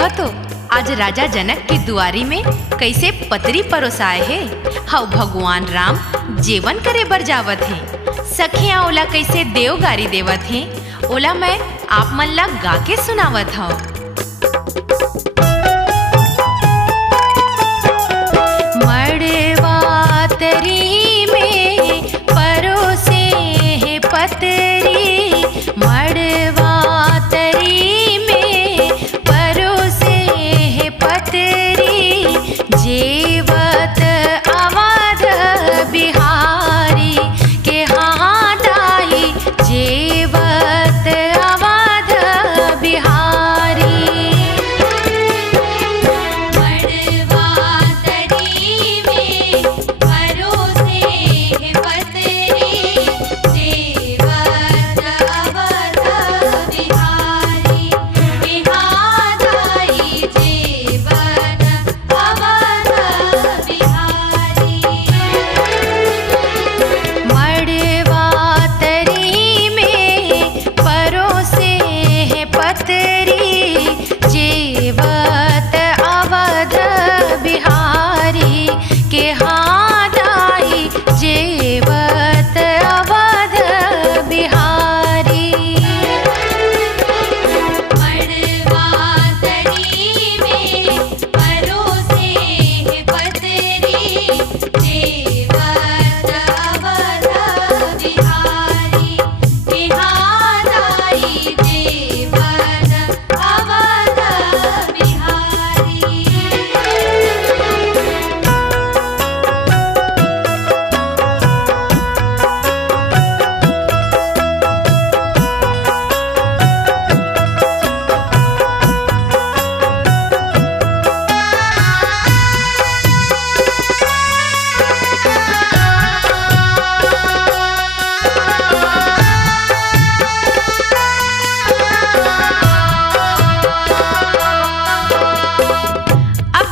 देखो तो आज राजा जनक की दुआरी में कैसे पतरी परोसाए है। हाउ भगवान राम जेवन करे बर जावत है। सखियां ओला कैसे देवगारी देवत है, ओला मैं आप मन ला गा के सुनावत हूँ। मड़वा तरी में परोसे है पतरी, मड़वा तरी में परोसे है पतरी, जेवत अवध बिहारी के हाथ आई, जेवत अवध बिहारी।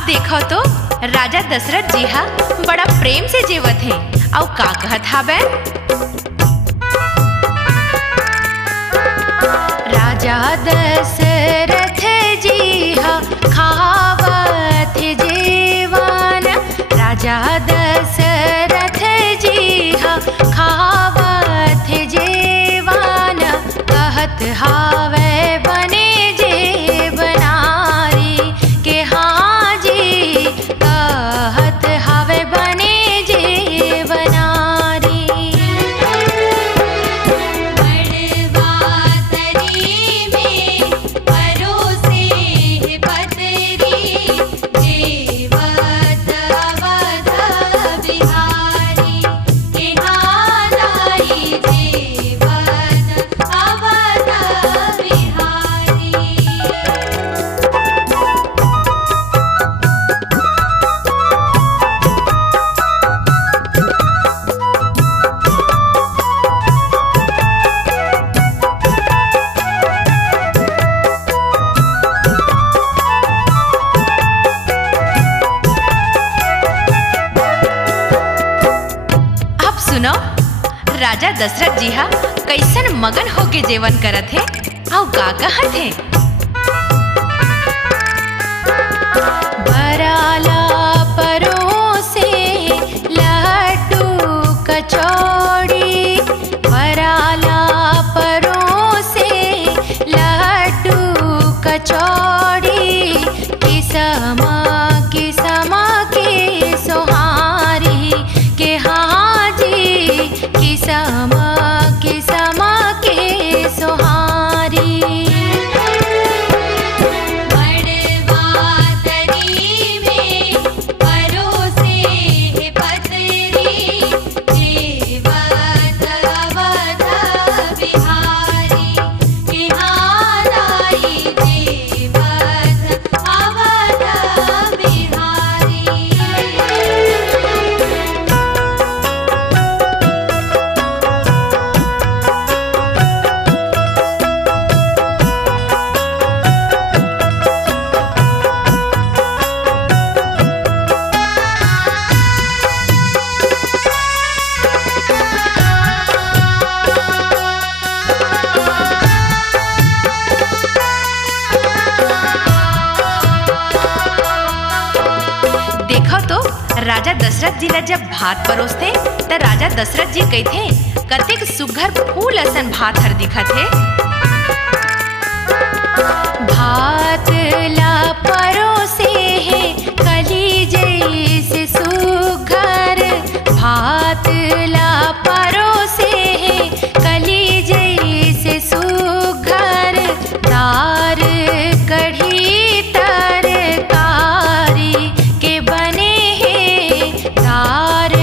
देखो तो राजा दशरथ जी हा बड़ा प्रेम से जेवत है। और का कहत हावे, राजा दशरथ जी हा खावत जेवान, राजा दशरथ जी हा खावत जेवान, कहत हावे बने जे बनारी के कहत हावे बने जे बनारी। मड़वा तरी में परोसे है पतरी, जेवत अवध बिहारी के हाथ आई, जेवत अवध बिहारी। सुनो राजा दशरथ जी हा कैसन मगन होके जेवन करत है। और का कहत है, बराला परोसे लड्डू कचौड़ी, बराला परोसे लड्डू कचौड़ी, किसमा किसमा के सोहारी के हाजी, किसमा किसमा के सोहारी। मड़वा तरी में परोसे है पतरी, जेवत अवध बिहारी के हाथ आई, जेवत अवध राजा दशरथ जी ला जब भात परोसथे त राजा दशरथ जी कहथे कतेक सुघर फूल असन भात हर दिखत हे। भात ला परोसे है कली जैसे सुघर, भात ला परोसे है कली जैसे सुघर, दार कढ़ी तरकारी के बने हैं, दार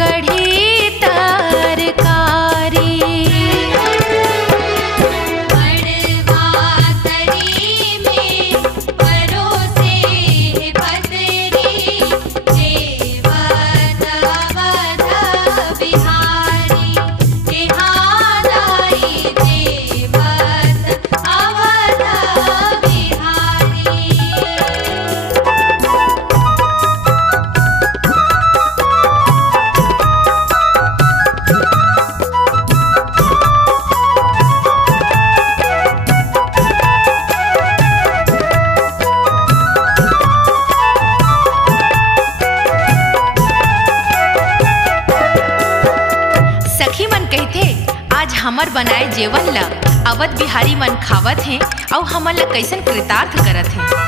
कढ़ी तरकारी। हमर बनाए जेवन ला अवध बिहारी मन खावत हैं और हमन ला कैसन कृतार्थ करत हैं।